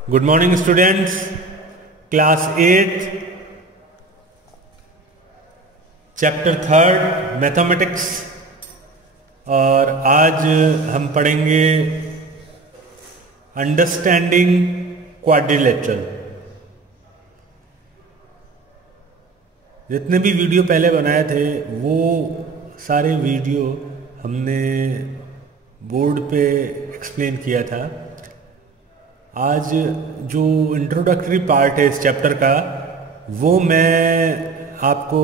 Good morning students, class 8 chapter 3 mathematics. और आज हम पढ़ेंगे अंडरस्टैंडिंग क्वाड्रिलेटरल। जितने भी वीडियो पहले बनाए थे वो सारे वीडियो हमने बोर्ड पे एक्सप्लेन किया था। आज जो इंट्रोडक्टरी पार्ट है इस चैप्टर का वो मैं आपको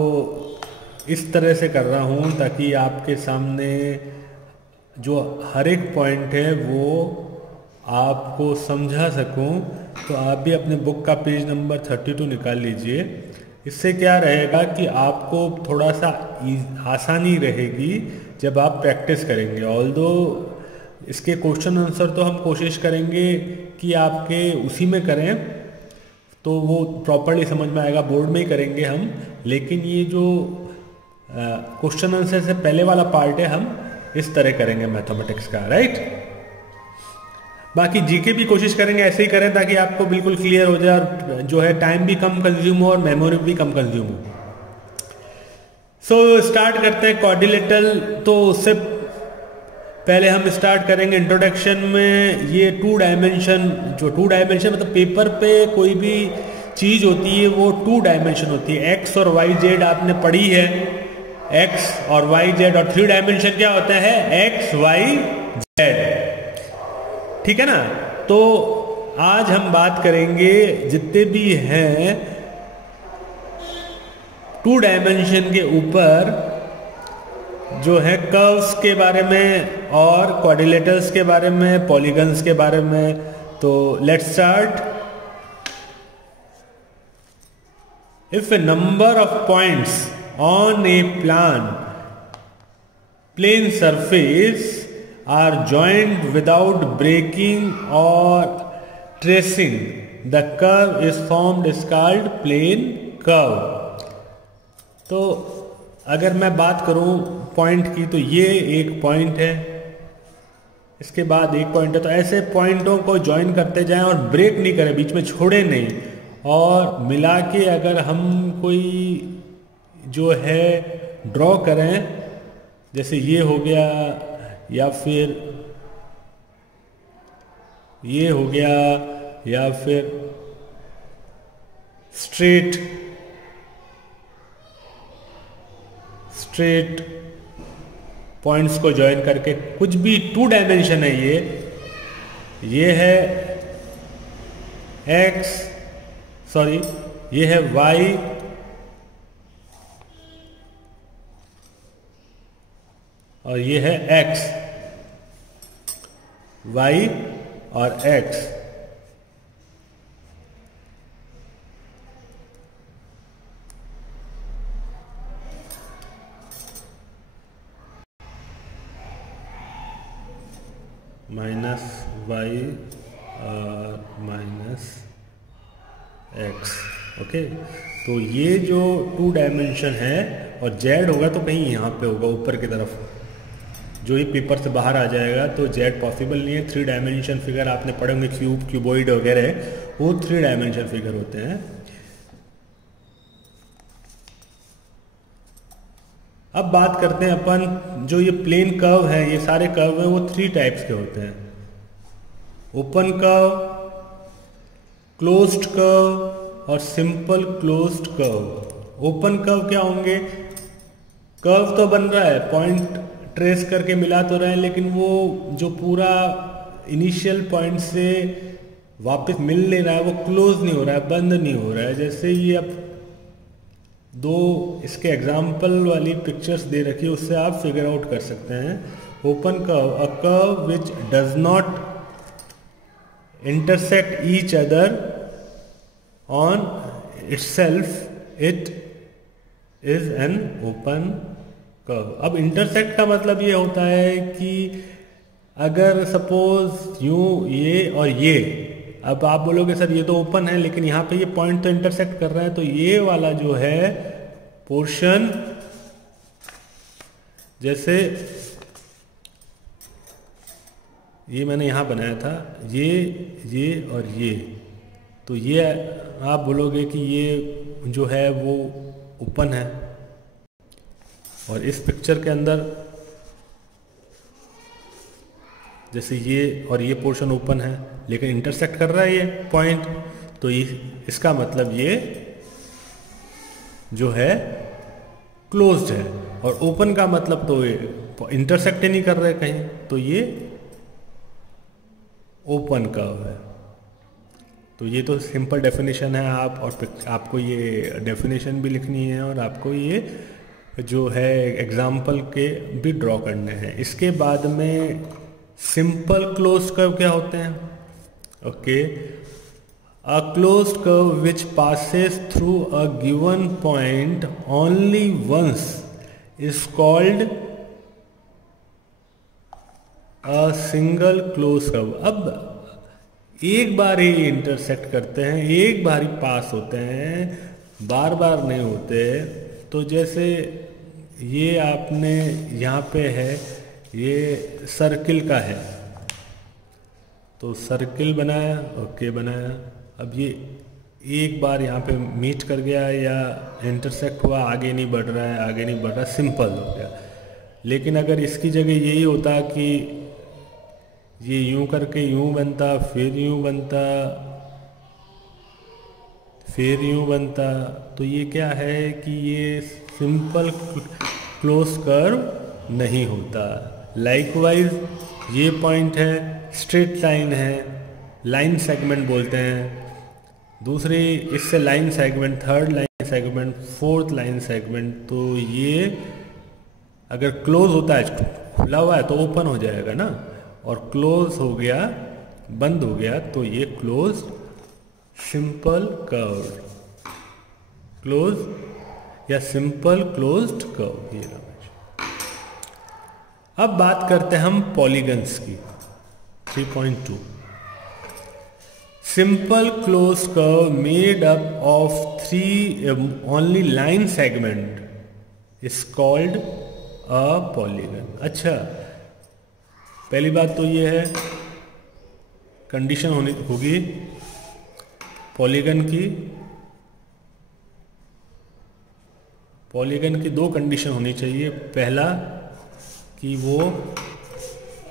इस तरह से कर रहा हूँ ताकि आपके सामने जो हर एक पॉइंट है वो आपको समझा सकूँ। तो आप भी अपने बुक का पेज नंबर 32 निकाल लीजिए। इससे क्या रहेगा कि आपको थोड़ा सा आसानी रहेगी जब आप प्रैक्टिस करेंगे। ऑल्दो इसके क्वेश्चन आंसर तो हम कोशिश करेंगे कि आपके उसी में करें तो वो प्रॉपर्ली समझ में आएगा, बोर्ड में ही करेंगे हम। लेकिन ये जो क्वेश्चन आंसर से पहले वाला पार्ट है हम इस तरह करेंगे मैथमेटिक्स का, राइट। बाकी जीके भी कोशिश करेंगे ऐसे ही करें ताकि आपको बिल्कुल क्लियर हो जाए और जो है टाइम भी कम कंज्यूम हो और मेमोरी भी कम कंज्यूम हो। सो स्टार्ट करते हैं क्वाड्रिलेटरल। तो उससे पहले हम स्टार्ट करेंगे इंट्रोडक्शन में। ये टू डायमेंशन मतलब पेपर पे कोई भी चीज होती है वो टू डायमेंशन होती है। एक्स और वाई जेड आपने पढ़ी है, एक्स और वाई जेड। और थ्री डायमेंशन क्या होता है? एक्स वाई जेड, ठीक है ना। तो आज हम बात करेंगे जितने भी हैं टू डायमेंशन के ऊपर जो है कर्व्स के बारे में और क्वाड्रिलेटरल्स के बारे में, पॉलीगन्स के बारे में। तो let's start. If a number of points on a plane surface are joined without breaking or tracing, the curve is formed is called plane curve। तो अगर मैं बात करूं पॉइंट की तो ये एक पॉइंट है, इसके बाद एक पॉइंट है। तो ऐसे पॉइंटों को ज्वाइन करते जाएं और ब्रेक नहीं करें, बीच में छोड़े नहीं। और मिला के अगर हम कोई जो है ड्रॉ करें, जैसे ये हो गया या फिर ये हो गया या फिर स्ट्रेट पॉइंट्स को ज्वाइन करके कुछ भी टू डायमेंशन है ये है एक्स, सॉरी ये है वाई और ये है एक्स, वाई और एक्स। माइनस वाई और माइनस एक्स, ओके। तो ये जो टू डायमेंशन है और जेड होगा तो कहीं यहाँ पे होगा ऊपर की तरफ, जो ये पेपर से बाहर आ जाएगा। तो जेड पॉसिबल नहीं है। थ्री डायमेंशन फिगर आपने पढ़े होंगे, क्यूब, क्यूबॉइड वगैरह, वो थ्री डायमेंशन फिगर होते हैं। अब बात करते हैं अपन जो ये प्लेन कर्व है, ये सारे कर्व हैं वो थ्री टाइप्स के होते हैं। ओपन कर्व, क्लोज्ड कर्व और simple closed curve. Open curve क्या होंगे? कर्व तो बन रहा है, पॉइंट ट्रेस करके मिला तो रहे हैं, लेकिन वो जो पूरा इनिशियल पॉइंट से वापस मिल ले रहा है वो क्लोज नहीं हो रहा है, बंद नहीं हो रहा है। जैसे ये अब दो इसके एग्जाम्पल वाली पिक्चर्स दे रखी है, उससे आप फिगर आउट कर सकते हैं। Open curve, a curve which does not intersect each other on itself, it is an open curve. अब इंटरसेक्ट का मतलब ये होता है कि अगर सपोज यूं ये और ये, अब आप बोलोगे सर ये तो ओपन है लेकिन यहाँ पे ये पॉइंट तो इंटरसेक्ट कर रहा है, तो ये वाला जो है पोर्शन, जैसे ये मैंने यहां बनाया था, ये और ये तो ये आप बोलोगे कि ये जो है वो ओपन है, और इस पिक्चर के अंदर जैसे ये और ये पोर्शन ओपन है लेकिन इंटरसेक्ट कर रहा है ये पॉइंट, तो इसका मतलब ये जो है क्लोज्ड है, और ओपन का मतलब तो ये इंटरसेक्ट ही नहीं कर रहे कहीं, तो ये ओपन कर्व है। तो ये तो सिंपल डेफिनेशन है, आप और आपको ये डेफिनेशन भी लिखनी है और आपको ये जो है एग्जाम्पल के भी ड्रॉ करने हैं। इसके बाद में सिंपल क्लोज्ड कर्व क्या होते हैं? Okay, a closed curve which passes through a given point only once is called a single close curve. अब एक बार ही इंटरसेक्ट करते हैं, एक बार ही पास होते हैं, बार बार नहीं होते। तो जैसे ये आपने यहाँ पे है, ये सर्किल का है, तो सर्किल बनाया, ओके बनाया, अब ये एक बार यहाँ पे मीट कर गया या इंटरसेक्ट हुआ, आगे नहीं बढ़ रहा है, आगे नहीं बढ़ रहा, सिंपल हो गया। लेकिन अगर इसकी जगह यही होता कि ये यूं करके यूं बनता, फिर यूं बनता, फिर यूं बनता, तो ये क्या है कि ये सिंपल क्लोज कर्व नहीं होता। लाइकवाइज ये पॉइंट है, स्ट्रेट लाइन है, लाइन सेगमेंट बोलते हैं। दूसरी इससे line segment, third line segment, fourth line segment. तो ये अगर क्लोज होता है, खुला हुआ है तो ओपन हो जाएगा ना, और क्लोज हो गया, बंद हो गया, तो ये क्लोज सिंपल कर्व, क्लोज या सिंपल क्लोज्ड कर्व, ये। अब बात करते हैं हम पॉलीगन्स की। 3.2 simple close curve made up of 3 only line segment is called a polygon. अच्छा, पहली बात तो ये है, कंडीशन होगी पॉलीगन की दो कंडीशन होनी चाहिए। पहला कि वो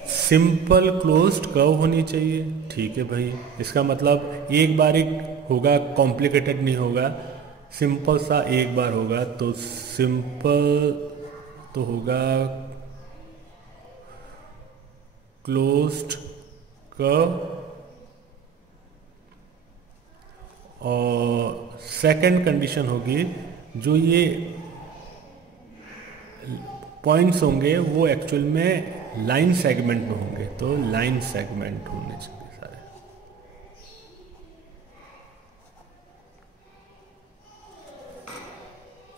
सिंपल क्लोज्ड कर्व होनी चाहिए, ठीक है भाई। इसका मतलब एक बार ही होगा, कॉम्प्लिकेटेड नहीं होगा, सिंपल सा एक बार होगा। तो सिंपल तो होगा क्लोज्ड कर्व, और सेकंड कंडीशन होगी जो ये पॉइंट्स होंगे वो एक्चुअल में लाइन सेगमेंट में होंगे, तो लाइन सेगमेंट होने चाहिए सारे।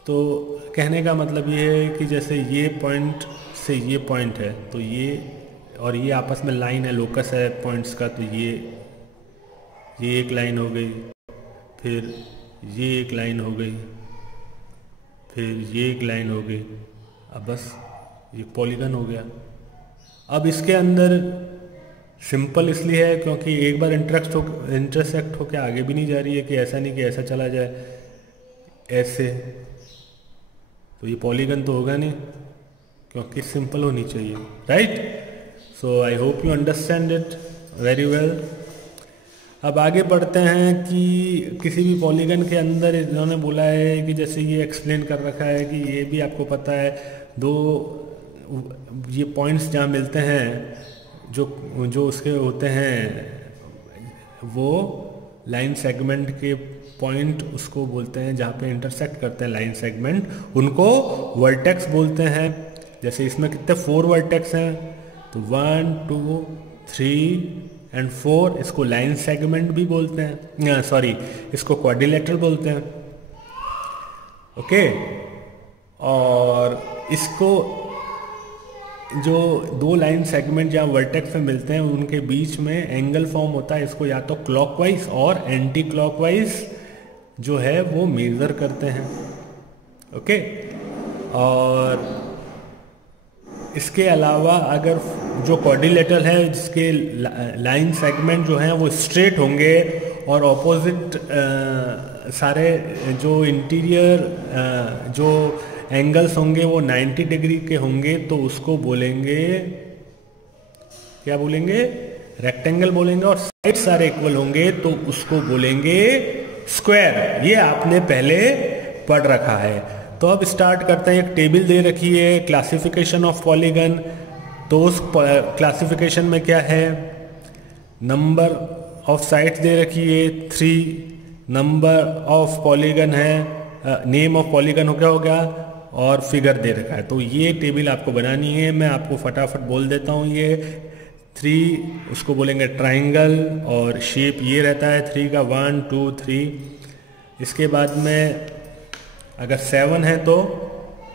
तो कहने का मतलब ये है कि जैसे ये पॉइंट से ये पॉइंट है, तो ये और ये आपस में लाइन है, लोकस है पॉइंट्स का, तो ये एक लाइन हो गई, फिर ये एक लाइन हो गई, फिर ये एक लाइन हो गई। अब बस ये पॉलीगन हो गया। अब इसके अंदर सिंपल इसलिए है क्योंकि एक बार इंटरसेक्ट होकर आगे भी नहीं जा रही है, कि ऐसा नहीं कि ऐसा चला जाए ऐसे, तो ये पॉलीगन तो होगा नहीं, क्योंकि सिंपल होनी चाहिए, right. So I hope you understand it very well. अब आगे बढ़ते हैं कि किसी भी पॉलीगन के अंदर इन्होंने बोला है कि जैसे ये एक्सप्लेन कर रखा है कि ये भी आपको पता है, दो ये पॉइंट्स जहाँ मिलते हैं, जो उसके होते हैं वो लाइन सेगमेंट के पॉइंट उसको बोलते हैं, जहाँ पे इंटरसेक्ट करते हैं लाइन सेगमेंट, उनको वर्टेक्स बोलते हैं। जैसे इसमें कितने 4 वर्टेक्स हैं, तो 1 2 3 एंड 4, इसको लाइन सेगमेंट भी बोलते हैं, सॉरी इसको क्वाड्रिलेटरल बोलते हैं, ओके। और इसको जो दो लाइन सेगमेंट जहाँ वर्टेक्स में मिलते हैं उनके बीच में एंगल फॉर्म होता है, इसको या तो क्लॉकवाइज और एंटी क्लॉकवाइज जो है वो मेजर करते हैं, ओके। और इसके अलावा अगर जो क्वाड्रिलेटरल है जिसके लाइन सेगमेंट जो हैं वो स्ट्रेट होंगे और ऑपोजिट सारे जो इंटीरियर जो एंगल्स होंगे वो 90 डिग्री के होंगे तो उसको बोलेंगे, क्या बोलेंगे, रेक्टेंगल बोलेंगे। और साइड सारे इक्वल होंगे तो उसको बोलेंगे स्क्वायर। ये आपने पहले पढ़ रखा है। तो अब स्टार्ट करते हैं। एक टेबल दे रखी है क्लासिफिकेशन ऑफ पॉलीगन। तो उस क्लासिफिकेशन में क्या है, नंबर ऑफ साइड्स दे रखी है 3, नंबर ऑफ पॉलीगन है, नेम ऑफ पॉलीगन हो क्या हो गया, और फिगर दे रखा है। तो ये टेबल आपको बनानी है। मैं आपको फटाफट बोल देता हूँ। ये 3 उसको बोलेंगे ट्राइंगल, और शेप ये रहता है 3 का, 1 2 3। इसके बाद में अगर 7 है तो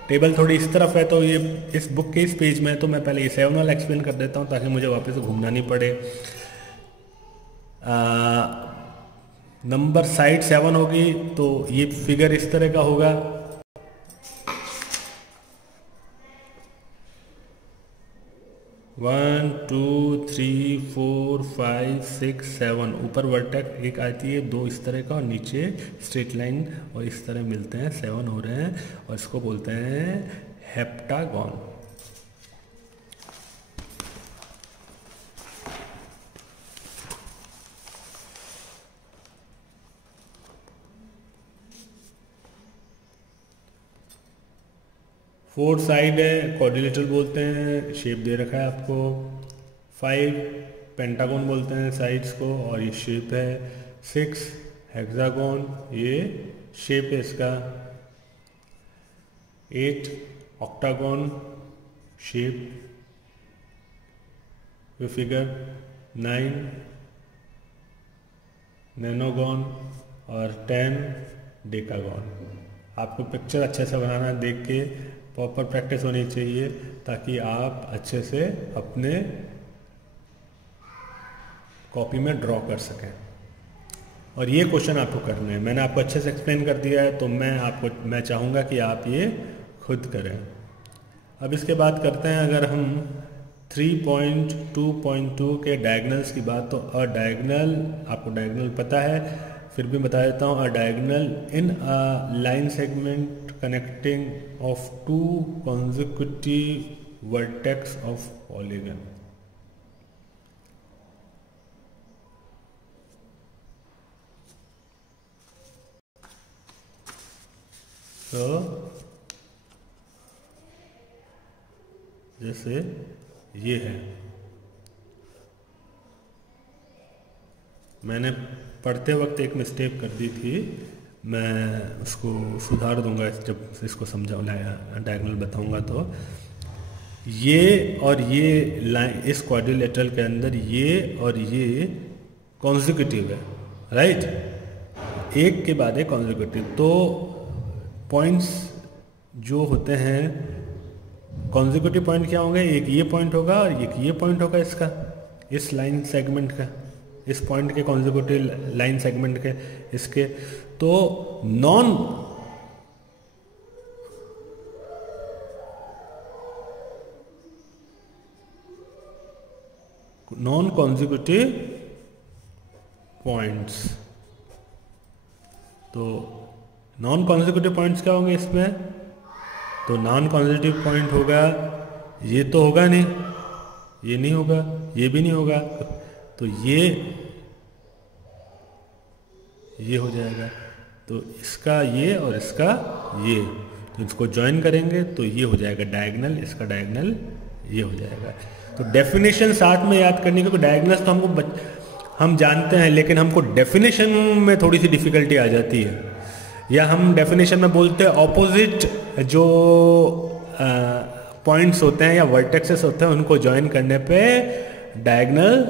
टेबल थोड़ी इस तरफ है, तो ये इस बुक के इस पेज में है, तो मैं पहले ये 7 वाला एक्सप्लेन कर देता हूँ ताकि मुझे वापस घूमना नहीं पड़े। नंबर साइड 7 होगी तो ये फिगर इस तरह का होगा। वन 2 3 4 5 6 7 ऊपर वर्टेक्स एक आती है 2 इस तरह का, और नीचे स्ट्रेट लाइन और इस तरह मिलते हैं, 7 हो रहे हैं, और इसको बोलते हैं हेप्टागॉन। फोर साइड है, क्वाड्रिलेटरल बोलते हैं, शेप दे रखा है आपको। 5 पेंटागन बोलते हैं साइड्स को, और ये शेप है। 6 हेक्सागन, ये शेप है इसका। 8 ऑक्टागन, शेप ये फिगर। 9 नैनोगन, और 10 डेकागन। आपको पिक्चर अच्छे से बनाना है, देख के प्रॉपर प्रैक्टिस होनी चाहिए ताकि आप अच्छे से अपने कॉपी में ड्रॉ कर सकें। और ये क्वेश्चन आपको करने हैं। मैंने आपको अच्छे से एक्सप्लेन कर दिया है, तो मैं चाहूँगा कि आप ये खुद करें। अब इसके बाद करते हैं, अगर हम 3.2.2 के डायगनल्स की बात, तो अ डायगनल, आपको डायगनल पता है, फिर भी बता देता हूँ। A diagonal in a line segment connecting of 2 consecutive vertex of polygon। तो जैसे ये है, मैंने पढ़ते वक्त एक मिस्टेक कर दी थी, मैं उसको सुधार दूंगा जब इसको समझाऊंगा, डायगोनल बताऊंगा। तो ये और ये लाइन इस क्वाड्रिलेटरल के अंदर ये और ये कॉन्जिक्यूटिव है, राइट, एक के बाद एक कॉन्जिक्यूटिव। तो पॉइंट्स जो होते हैं कॉन्जिक्यूटिव पॉइंट क्या होंगे, एक ये पॉइंट होगा और एक ये पॉइंट होगा इसका, इस लाइन सेगमेंट का, इस पॉइंट के कॉन्जिक्यूटिव लाइन सेगमेंट के इसके। तो नॉन कॉन्जिक्यूटिव पॉइंट्स, तो नॉन कॉन्जिक्यूटिव पॉइंट्स क्या होंगे इसमें, तो नॉन कॉन्जिक्यूटिव पॉइंट होगा, ये तो होगा नहीं, ये नहीं होगा, ये भी नहीं होगा, तो ये हो जाएगा। तो इसका ये और इसका ये, तो इसको ज्वाइन करेंगे तो ये हो जाएगा डायगोनल, इसका डायगोनल ये हो जाएगा। तो डेफिनेशन साथ में याद करने को, डायगोनल्स तो हम जानते हैं, लेकिन हमको डेफिनेशन में थोड़ी सी डिफिकल्टी आ जाती है, या हम डेफिनेशन में बोलते हैं ऑपोजिट जो पॉइंट्स होते हैं या वर्टेक्सेस होते हैं उनको ज्वाइन करने पे डायगोनल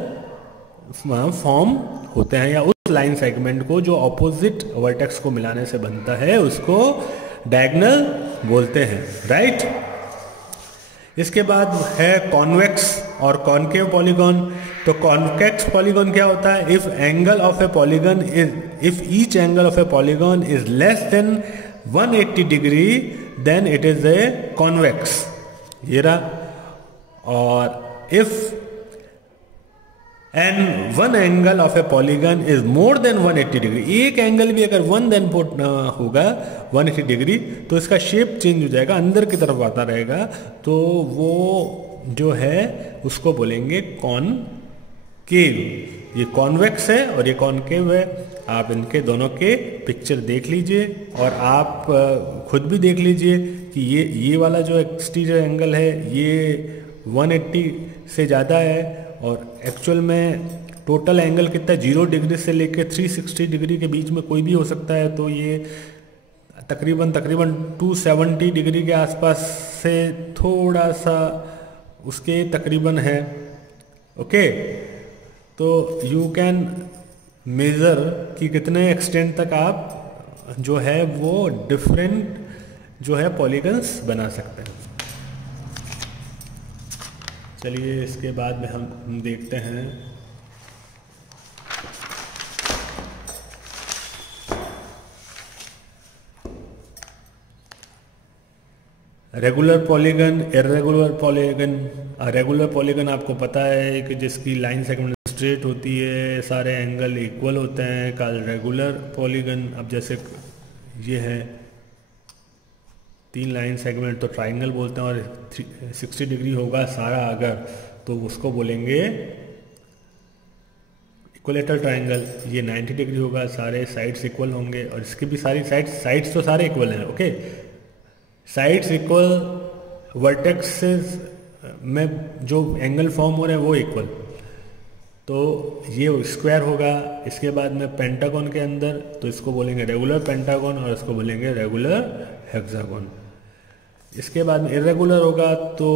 फॉर्म होते हैं, या उस लाइन सेगमेंट को जो ऑपोजिट वर्टेक्स को मिलाने से बनता है उसको डायगोनल बोलते हैं, राइट। इसके बाद है कॉन्वेक्स और कॉनकेव पॉलीगॉन। तो कॉन्वेक्स पॉलीगॉन क्या होता है, if angle of a polygon is, if each angle of a polygon is less than 180 degree then it is a convex, ये रहा। और if and one angle of a polygon is more than 180 degree, एक एंगल भी अगर 1 then होगा 180 degree तो इसका शेप चेंज हो जाएगा, अंदर की तरफ आता रहेगा, तो वो जो है उसको बोलेंगे कॉनकेव। ये कॉन्वेक्स है और ये कॉनकेव है। आप इनके दोनों के पिक्चर देख लीजिए और आप खुद भी देख लीजिए कि ये वाला जो एक्सटीरियर एंगल है ये 180 से ज़्यादा है और एक्चुअल में टोटल एंगल कितना 0 डिग्री से लेकर 360 डिग्री के बीच में कोई भी हो सकता है। तो ये तकरीबन 270 डिग्री के आसपास से थोड़ा सा उसके तकरीबन है। ओके, तो यू कैन मेज़र कि कितने एक्सटेंट तक आप जो है वो डिफरेंट जो है पॉलीगन्स बना सकते हैं। चलिए इसके बाद में हम देखते हैं regular polygon, irregular polygon. Regular polygon आपको पता है कि जिसकी लाइन सेगमेंट स्ट्रेट होती है, सारे एंगल इक्वल होते हैं, कल रेगुलर पॉलीगन। अब जैसे ये है 3 लाइन सेगमेंट तो ट्राइंगल बोलते हैं, और 60 डिग्री होगा सारा अगर तो उसको बोलेंगे इक्वलेटरल ट्राइंगल। ये 90 डिग्री होगा, सारे साइड्स इक्वल होंगे और इसकी भी सारी साइड्स तो सारे इक्वल हैं। ओके, साइड्स इक्वल, वर्टेक्सेस में जो एंगल फॉर्म हो रहे हैं वो इक्वल, तो ये स्क्वायर होगा। इसके बाद में पेंटागन के अंदर तो इसको बोलेंगे रेगुलर पेंटागन और इसको बोलेंगे रेगुलर हेक्सागन। इसके बाद में इर्रेगुलर होगा तो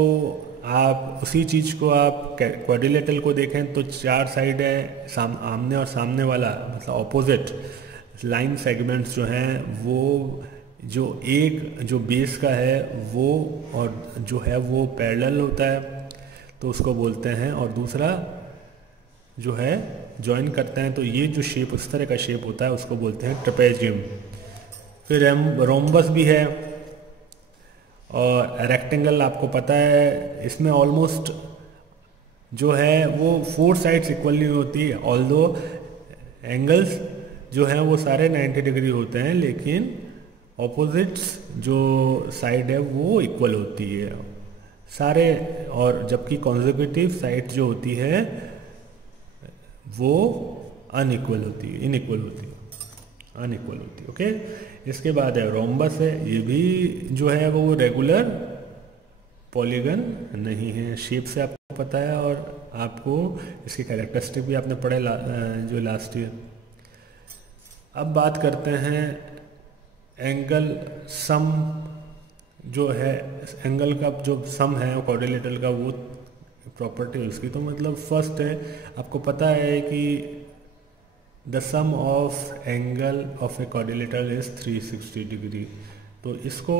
आप उसी चीज़ को आप क्वाड्रिलेटरल को देखें तो 4 साइड है, आमने और सामने वाला मतलब ऑपोजिट लाइन सेगमेंट्स जो हैं वो जो एक जो बेस का है वो और जो है वो पैरेलल होता है तो उसको बोलते हैं, और दूसरा जो है जॉइन करते हैं तो ये जो शेप उस तरह का शेप होता है उसको बोलते हैं ट्रेपेजियम। फिर रोम्बस भी है और रेक्टेंगल आपको पता है, इसमें ऑलमोस्ट जो है वो 4 साइड्स इक्वल नहीं होती, ऑल्दो एंगल्स जो हैं वो सारे 90 डिग्री होते हैं, लेकिन ऑपोजिट्स जो साइड है वो इक्वल होती है सारे, और जबकि कॉन्जिक्यूटिव साइड जो होती है वो अनइक्वल होती है, अनइक्वल होती है। ओके, इसके बाद है रोम्बस है, ये भी जो है वो रेगुलर पॉलीगन नहीं है, शेप से आपको पता है और आपको इसकी कैरेक्टरिस्टिक भी आपने पढ़े जो लास्ट ईयर। अब बात करते हैं एंगल सम जो है, एंगल का जो सम है क्वाड्रिलेटरल का वो प्रॉपर्टी उसकी। तो मतलब फर्स्ट है, आपको पता है कि the sum of angle of a quadrilateral is 360 degree. तो इसको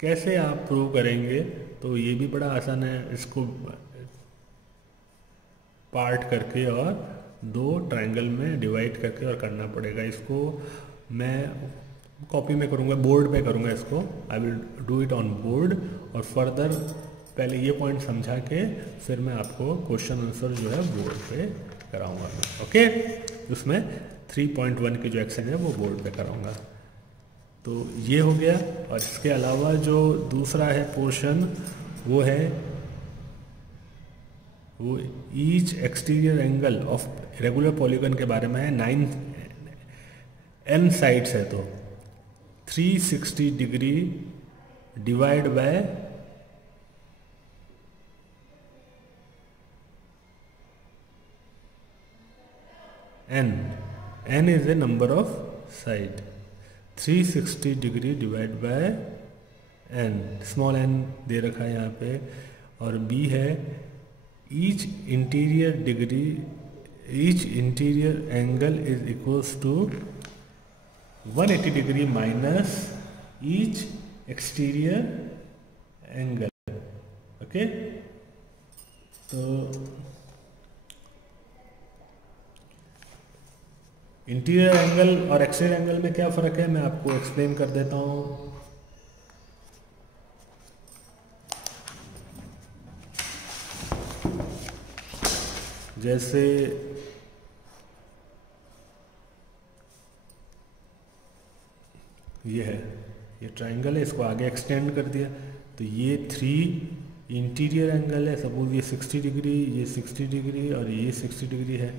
कैसे आप प्रूव करेंगे, तो ये भी बड़ा आसान है, इसको पार्ट करके और 2 ट्रायंगल में डिवाइड करके और करना पड़ेगा। इसको मैं कॉपी में करूँगा, बोर्ड पे करूँगा इसको, I will do it on board, और फर्दर पहले ये पॉइंट समझा के फिर मैं आपको क्वेश्चन आंसर जो है बोर्ड पे कराऊंगा। ओके, उसमें 3.1 की जो एक्शन है वो बोर्ड पे कराऊंगा। तो ये हो गया, और इसके अलावा जो दूसरा है पोर्शन वो है वो each exterior angle of regular polygon के बारे में है। 9 n साइड्स है तो 360 degree divide by n is a number of side, 360 degree divide by n, small n दे रखा है यहाँ पे, और b है each interior angle is equals to 180 degree minus each exterior angle. Okay, तो इंटीरियर एंगल और एक्सटीरियर एंगल में क्या फ़र्क है मैं आपको एक्सप्लेन कर देता हूँ। जैसे ये है, ये ट्राइंगल है, इसको आगे एक्सटेंड कर दिया तो ये 3 इंटीरियर एंगल है। सपोज ये 60 डिग्री, ये 60 डिग्री और ये 60 डिग्री है,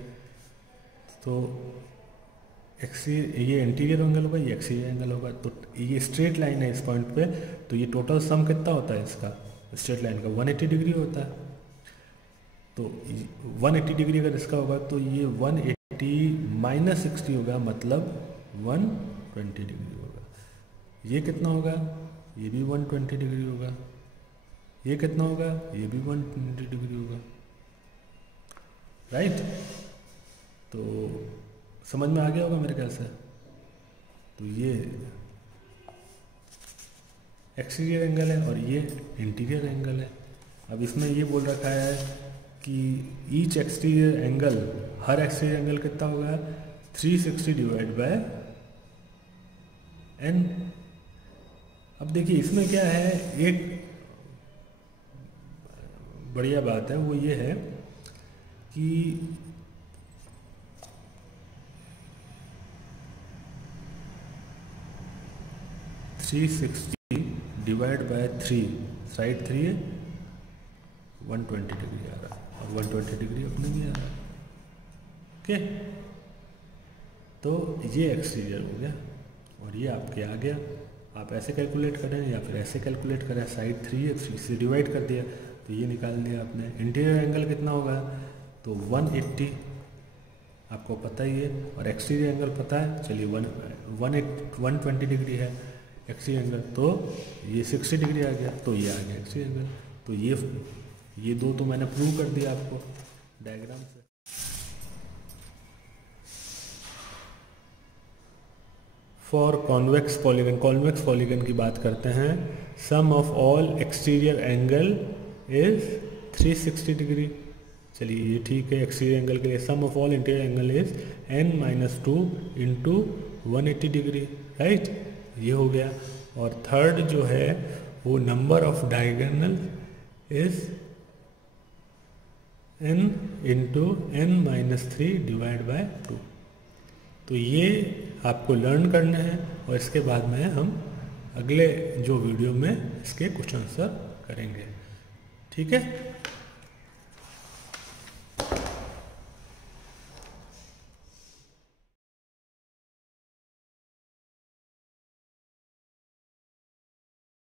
तो ये इंटीरियर एंगल होगा, ये एक्सटीरियर एंगल होगा। तो ये स्ट्रेट लाइन है इस पॉइंट पे, तो ये टोटल सम कितना होता है इसका स्ट्रेट लाइन का 180 डिग्री होता है। तो 180 डिग्री अगर इसका होगा तो ये 180 माइनस 60 होगा, मतलब 120 डिग्री होगा। ये कितना होगा, ये भी 120 डिग्री होगा। ये कितना होगा, ये भी 120 डिग्री होगा, राइट। तो समझ में आ गया होगा मेरे ख्याल से। तो ये एक्सटीरियर एंगल है और ये इंटीरियर एंगल है। अब इसमें ये बोल रखा है कि ईच एक्सटीरियर एंगल, हर एक्सटीरियर एंगल कितना होगा 360 डिवाइड बाय n। अब देखिए इसमें क्या है, एक बढ़िया बात है वो ये है कि 360 डिवाइड बाय 3, साइड 3 है, 120 डिग्री आ रहा है और 120 डिग्री अपने भी आ रहा है। ओके, तो ये एक्सटीरियर हो गया और ये आपके आ गया। आप ऐसे कैलकुलेट करें या फिर ऐसे कैलकुलेट करें, साइड 3 है, 3 से डिवाइड कर दिया तो ये निकाल दिया आपने। इंटीरियर एंगल कितना होगा, तो 180 आपको पता ही है और एक्सटीरियर एंगल पता है। चलिए 120 डिग्री है एक्सटीरियर एंगल, तो ये 60 डिग्री आ गया, तो ये आ गया एक्सटीरियर एंगल। तो ये दो तो मैंने प्रूव कर दिया आपको डायग्राम से। फॉर कॉन्वेक्स पॉलीगन की बात करते हैं। Sum of all exterior angle is 360 degree. चलिए ये ठीक है, एक्सटीरियर एंगल के लिए sum of all interior angle is n-2 into 180 degree, right, ये हो गया। और थर्ड जो है वो number of diagonal is n into n-3 divide by 2। तो ये आपको लर्न करना है और इसके बाद में हम अगले जो वीडियो में इसके क्वेश्चन आंसर करेंगे, ठीक है।